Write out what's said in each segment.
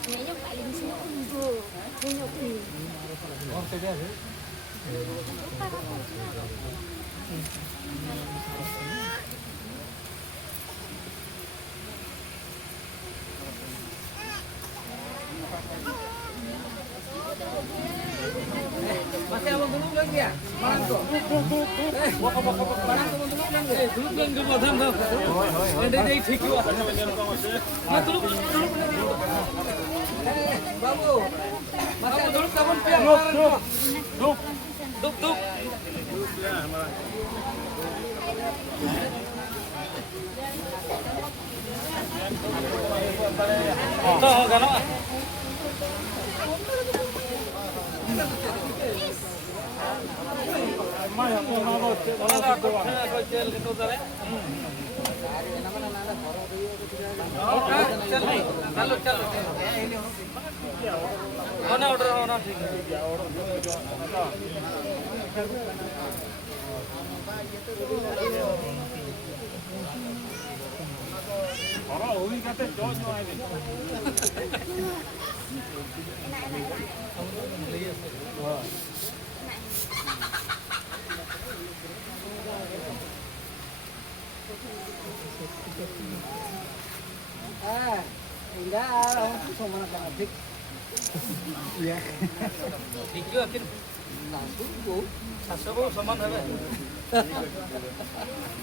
Sebenarnya paling semua Masih abang dulu lagi ya? Barang tuh. Barang tuh dulu lagi. Dulu belum dulu dah dah. Ini ठीक हुआ. Mas dulu. Babu. Masih dulu kapan piang? Duk. Oh, gano. Enggak, cuma adik. Iya. Dikit akhir. Satu समान है।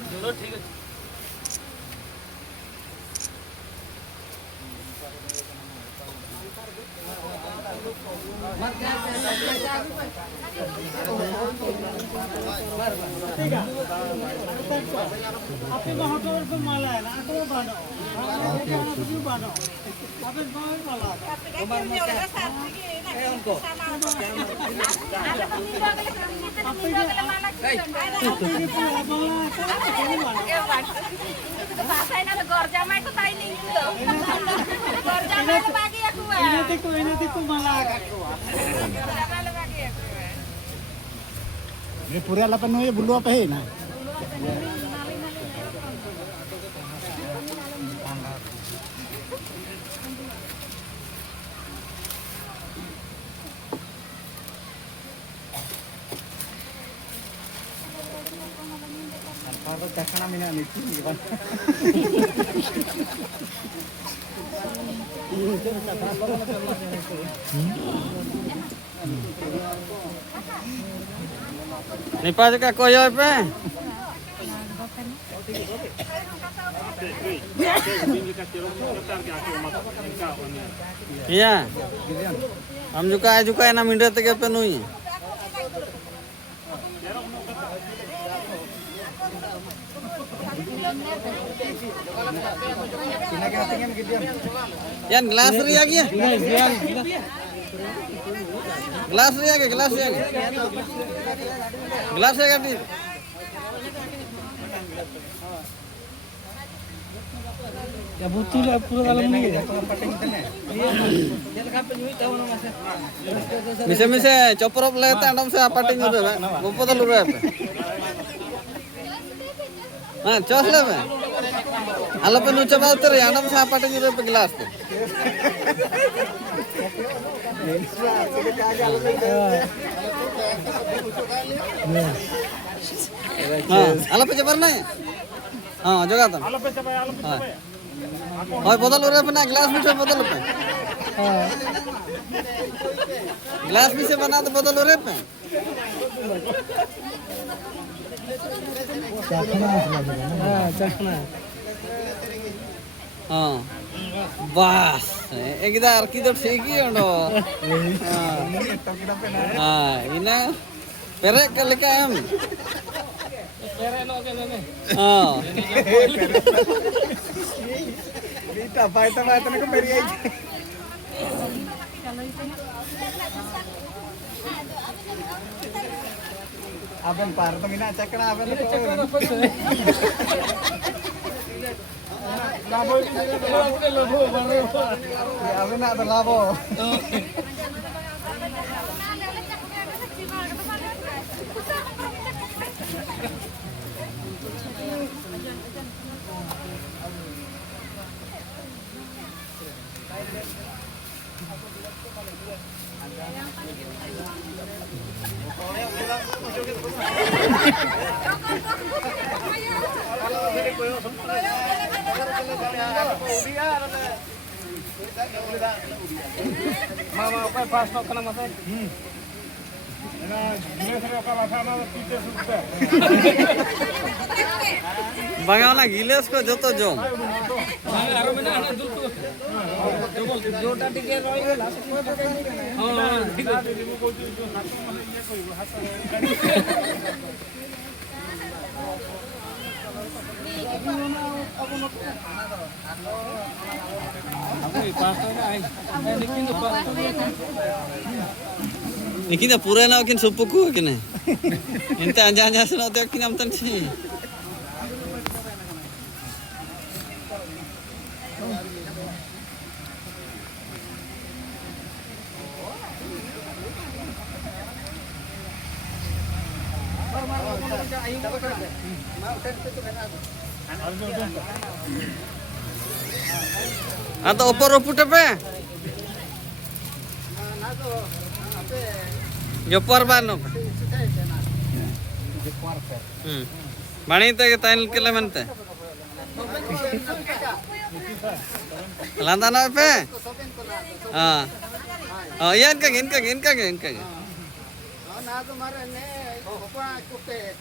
चलो ठीक है। आपके होटल पे माला है ना तो बानो बानो आपके कौन माला कमर में क्या है उनको bahasanya ada gorjama itu taining gitu. Gorjama itu bagi aku. ini tiku malah aku. Gorjama itu bagi aku. Ini pura ala penuh bulu apa he na? Kalau cakap nama ini itu gimana? Nipa juga koyo pe. Iya. Am juga enak minda tege penuhi. Yan gelas ri lagi ya? Gelas ri lagi, gelas ri lagi. Gelas ya kan? Ya butuh lah pura dalam ni. Mise chopor leta andam se pating udah, gopo dalu apa? Nah, cos lah, Kalau penuh coba uter ya, andam se pating udah pe gelas tu. Alam pe coba na? हाँ जगह था और बोतल उरे पे ना गिलास में से बोतल पे गिलास में से बना तो बोतल उरे पे हाँ बस एक इधर की तो ठीक ही है नो हाँ इन्हें पेरे कल क्या हम हाँ Apa itu nak beri aja. Aben par to mina check kena aben to. Labo aben ada labo. Mama apa pas kok kena mata? Bangau na gilas ko joto jom. Nikin na pura na kin supuku kini. Inte anja seno te kin am tan si. Atau opor pe? Jopor bano. Bani te tail kele mente. Landa na pe? Oh, iyan ka. Na to mare ne, hopa kupe.